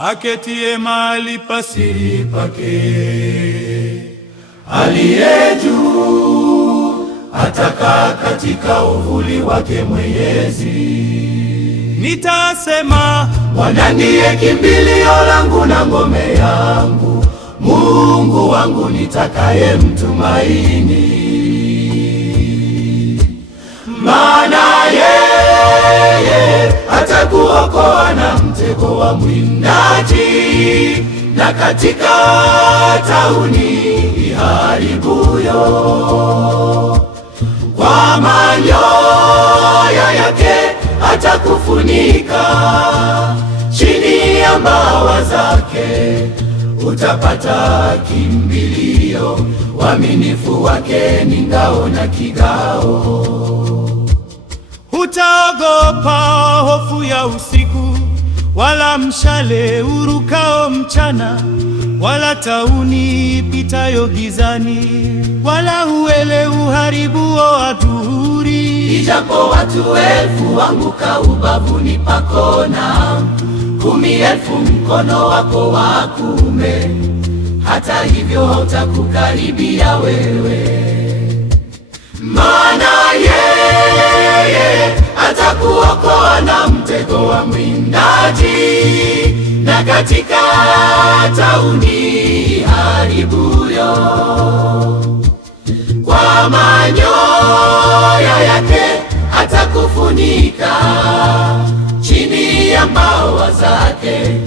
aketie mahali pasiri pake. Aliye juu atakaa katika uvuli wake Mwenyezi. Nitasema, Bwana ndiye kimbilio langu na ngome yangu, Mungu wangu nitakaye mtumaini. Maana yeye atakuokoa na mtego wa mwindaji, na katika tauni iharibuyo. Kwa manyoya yake atakufunika, chini ya mbawa zake utapata kimbilio. Uaminifu wake ni ngao na kigao. Hutaogopa hofu ya usiku, wala mshale urukao mchana, wala tauni ipitayo gizani, wala uwele uharibuo adhuhuri. Ijapo watu 1000 waanguka ubavuni pako, na 10,000 mkono wako wa kuume, hata hivyo hautakukaribia wewe. Maana yeye atakuokoa na mtego wa mwindaji, na katika tauni haribuyo. Kwa manyoya yake atakufunika, chini ya mbawa zake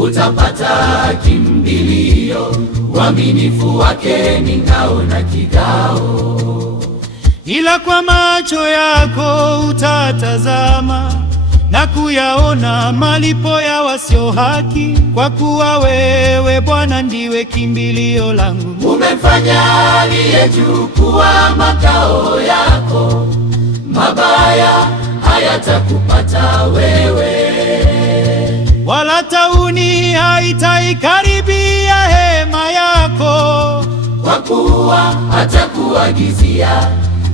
utapata kimbilio. Uaminifu wake ni ngao na kigao. Ila kwa macho yako utatazama na kuyaona malipo ya wasio haki, kwa kuwa wewe Bwana ndiwe kimbilio langu. Umemfanya aliye juu kuwa makao yako, mabaya hayatakupata wewe, wala tauni haitaikaribia hema yako. Kwa kuwa atakuagizia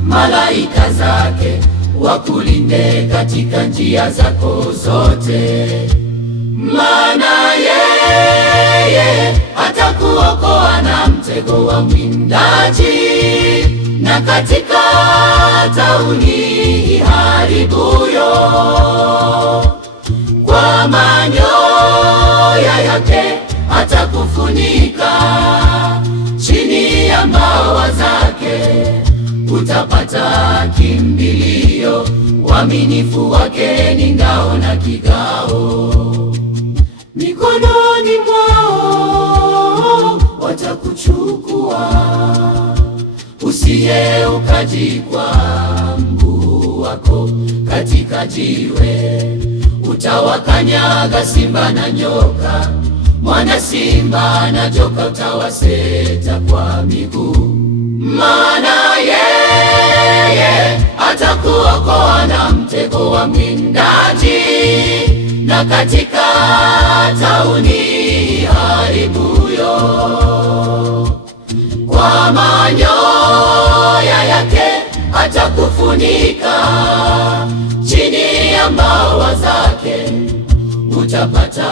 malaika zake wakulinde katika njia zako zote. Maana yeye atakuokoa na mtego wa mwindaji, na katika tauni iharibuyo. Kwa manyoya yake atakufunika, chini ya mbawa zake utapata kimbilio. Uaminifu wake ni ngao na kigao. Mikononi mwao watakuchukua, usije ukajikwaa mguu wako katika jiwe. Utawakanyaga simba na nyoka, mwana simba na joka utawaseta kwa miguu. Maana yeye atakuokoa na mtego wa mwindaji, na katika tauni haribuyo. Kwa manyoya yake atakufunika, chini ya mbawa zake utapata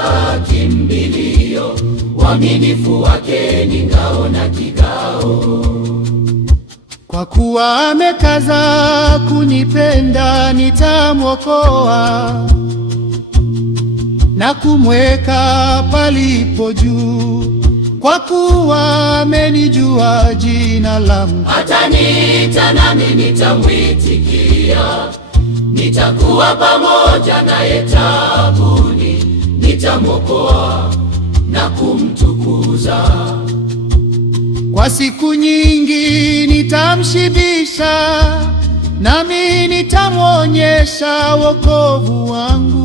kimbilio. Uaminifu wake ni ngao na kigao. Kwa kuwa amekaza kunipenda, nitamwokoa na kumweka palipo juu. Kwa kuwa amenijua jina langu, ataniita nami nitamwitikia. Nitakuwa pamoja naye taabuni, nitamwokoa na kumtukuza. Kwa siku nyingi nitamshibisha, nami nitamwonyesha wokovu wangu.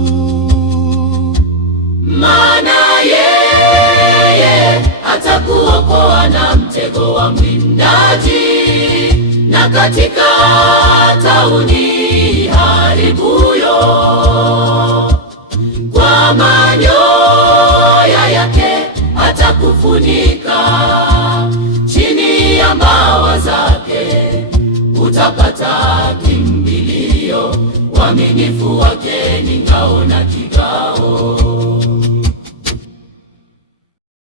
Maana yeye atakuokoa na mtego wa mwindaji, na katika tauni haribuyo. Kwa manyoya yake atakufunika, chini ya mbawa zake utapata kimbilio. Uaminifu wake ni ngao na kigao.